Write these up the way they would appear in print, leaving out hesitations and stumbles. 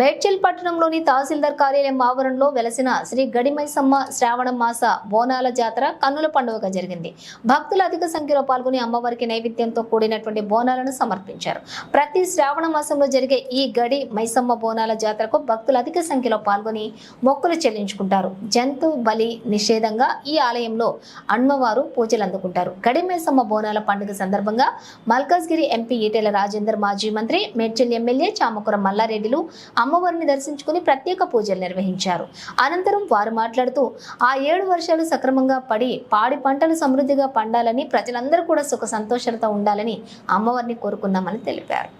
మేడ్చల్ పట్టణంలోని తహసీల్దార్ కార్యాలయం ఆవరణలో వెలసిన శ్రీ గడిమైసమ్మ శ్రావణ మాస బోనాల జాతర కన్నుల పండుగగా జరిగింది. భక్తులు అధిక సంఖ్యలో పాల్గొని అమ్మవారికి నైవేద్యంతో కూడినటువంటి బోనాలను సమర్పించారు. ప్రతి శ్రావణ మాసంలో జరిగే ఈ గడి మైసమ్మ బోనాల జాతరకు భక్తులు అధిక సంఖ్యలో పాల్గొని మొక్కులు చెల్లించుకుంటారు. జంతు బలి నిషేధంగా ఈ ఆలయంలో అమ్మవారు పూజలు అందుకుంటారు. గడి మైసమ్మ బోనాల పండుగ సందర్భంగా మల్కాజ్గిరి ఎంపీ ఈటెల రాజేందర్, మాజీ మంత్రి, మేడ్చల్ ఎమ్మెల్యే చామకూర మల్లారెడ్డిలు అమ్మవారిని దర్శించుకుని ప్రత్యేక పూజలు నిర్వహించారు. అనంతరం వారు మాట్లాడుతూ ఆ 7 వర్షాలు సక్రమంగా పడి పాడి పంటలు సమృద్ధిగా పండాలని, ప్రజలందరూ కూడా సుఖ సంతోషాలతో ఉండాలని అమ్మవారిని కోరుకున్నామని తెలిపారు.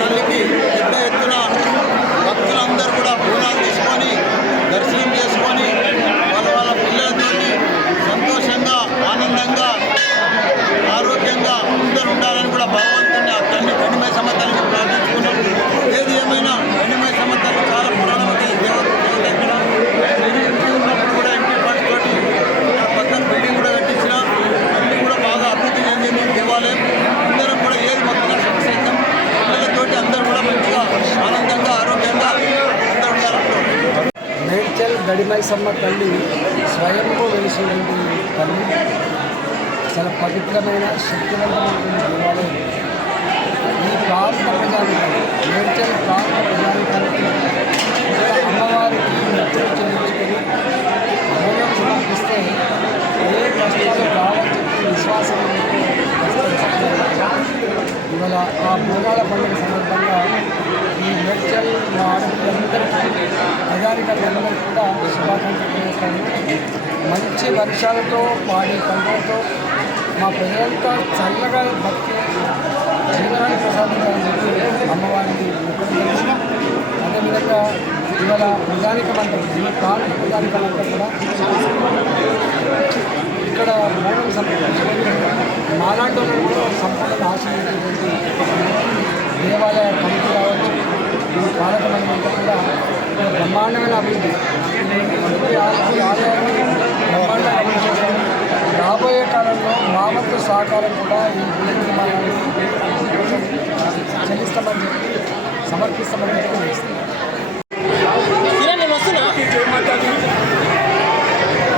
తల్లికి పెద్ద ఎత్తున భక్తులందరూ కూడా బోనాలు తీసుకొని దర్శనం చేసుకొని వాళ్ళ పిల్లలతో సంతోషంగా, ఆనందంగా, ఆరోగ్యంగా అందరూ ఉండాలని కూడా భగవంతుని ఆ తల్లి గడిమైసమ్మ తల్లిని ప్రార్థించుకున్నాం. ఏది ఏమైనా గడిమైసమ్మ తల్లి చాలా పురాణమైన దేవత ఇక్కడ ఉన్నప్పుడు కూడా ఎంపీ ఫండ్స్ తోటి పక్కన బిల్డింగ్ కూడా కట్టించిన అన్ని కూడా బాగా అభివృద్ధి చెందింది దేవాలయం. అందరం కూడా ఏది మొత్తం సైతం పిల్లలతోటి అందరూ కూడా మంచిగా ఆనందంగా, ఆరోగ్యంగా అందరూ ఉండాలంటారు. మేడ్చల్ గడిమైసమ్మ తల్లి స్వయంగా వెలిసినటువంటి తల్లి చాలా పవిత్రమైన, శక్తివంతమైనటువంటి దేవాలయం. ఈ ప్రాంత ప్రజానికానికి, మేడ్చల్ ప్రాంత ప్రజానికానికి అమ్మవారికి నృత్యం చెల్లించుకొని అమ్మవారు సమర్పిస్తే ఏ కష్టాలు రావని చెప్పి విశ్వాసం ఇవాళ ఆ బోనాల పండుగ సందర్భంగా ఈ మేడ్చల్ ఆడపిల్లలందరికీ ప్రజానికాలందరికీ కూడా శుభాకాంక్షలు చేస్తాను. మంచి వర్షాలతో పాడి పంటలతో మా ప్రజలంతా చల్లగా బతికి జీవనాన్ని ప్రసాదించాలని చెప్పి అమ్మవారికి మొక్కుతున్నాము. అదేవిధంగా ఇవాళ ప్రజానికమంతా ఈ ప్రాంత ప్రజానికమంతా కూడా ఇక్కడ మౌనం సంప్రదించుకొని మాలాంటి వాళ్ళు కూడా సంపదను ఆశ్రయించేటువంటి దేవాలయ కమిటీ కావచ్చు, ఈ పాలక మండలి అంతా కూడా బ్రహ్మాండమైన అభివృద్ధి ఈ ఆలయాన్ని బ్రహ్మాండంగా అభివృద్ధి చేశారు. రాబోయే కాలంలో మా వంతు సహకారం కూడా ఈ గుడి నిర్మాణాన్ని చెల్లిస్తామని చెప్పి సమర్పిస్తామని చెప్పి చేస్తున్నాం.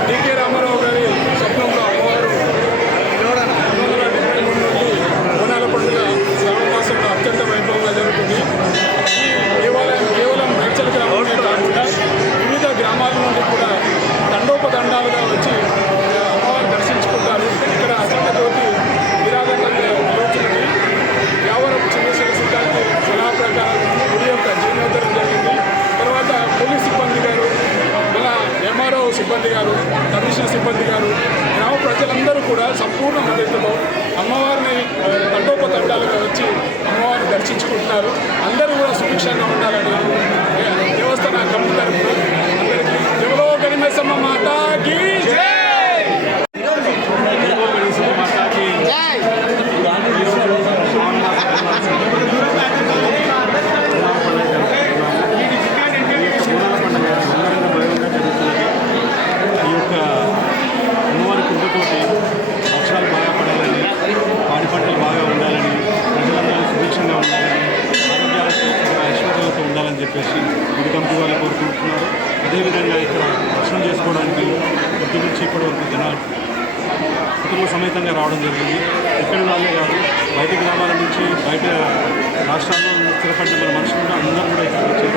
డికే రామారావు గారి స్వప్నంలో అమ్మవారు 1973 నుండి బోనాల పండుగ శ్రావణ మాసంలో అత్యంత వైభవంగా జరుగుతుంది. ఈ దేవాలయం కేవలం మేడ్చల్ గ్రామమే కాకుండా వివిధ గ్రామాల నుండి కూడా దండోపదండాలుగా వచ్చి అమ్మవారిని దర్శించుకుంటారు. ఇక్కడ అఖండ జ్యోతి విరాధంగా నిలుచున్నది. యావరం చంద్రశేఖర సిద్ధాంతి సలహా ప్రకారం గుడి యొక్క జీర్ణోద్ధరణ జరిగింది. తర్వాత పోలీస్ సిబ్బంది గారు, మన ఎంఆర్ఓ సిబ్బంది గారు, కమిషనర్ సిబ్బంది గారు, గ్రామ ప్రజలందరూ కూడా సంపూర్ణ మద్దతులో అమ్మవారిని తండోపతండాలుగా వచ్చి అమ్మవారిని దర్శించుకుంటున్నారు. అందరూ కూడా సుభిక్షంగా ఉండాలని దేవస్థాన కమిటీ తరఫున అందరికీ జగలో గరిమైసమ్మ మాతాకి జై. అమ్మవారి కృపతోటి వర్షాలు బాగా పడాలని, పాడి పంటలు బాగా ఉండాలని, ప్రజలందరూ సుభిక్షంగా ఉండాలని, ఆరోగ్యాలతో ఐశ్వర్యాలతో ఉండాలని చెప్పేసి గుడి కమిటీ వాళ్ళు కోరుకుంటున్నారు. అదేవిధంగా ఇక్కడ దర్శనం చేసుకోవడానికి పొద్దు నుంచి ఇప్పటి వరకు జనాలు కుటుంబ సమేతంగా రావడం జరిగింది. ఇక్కడి వాళ్ళే కాదు, బయట గ్రామాల నుంచి, బయట రాష్ట్రాల్లో స్థిరపడిన మన మనుషులు అందరూ కూడా ఇక్కడికి వచ్చి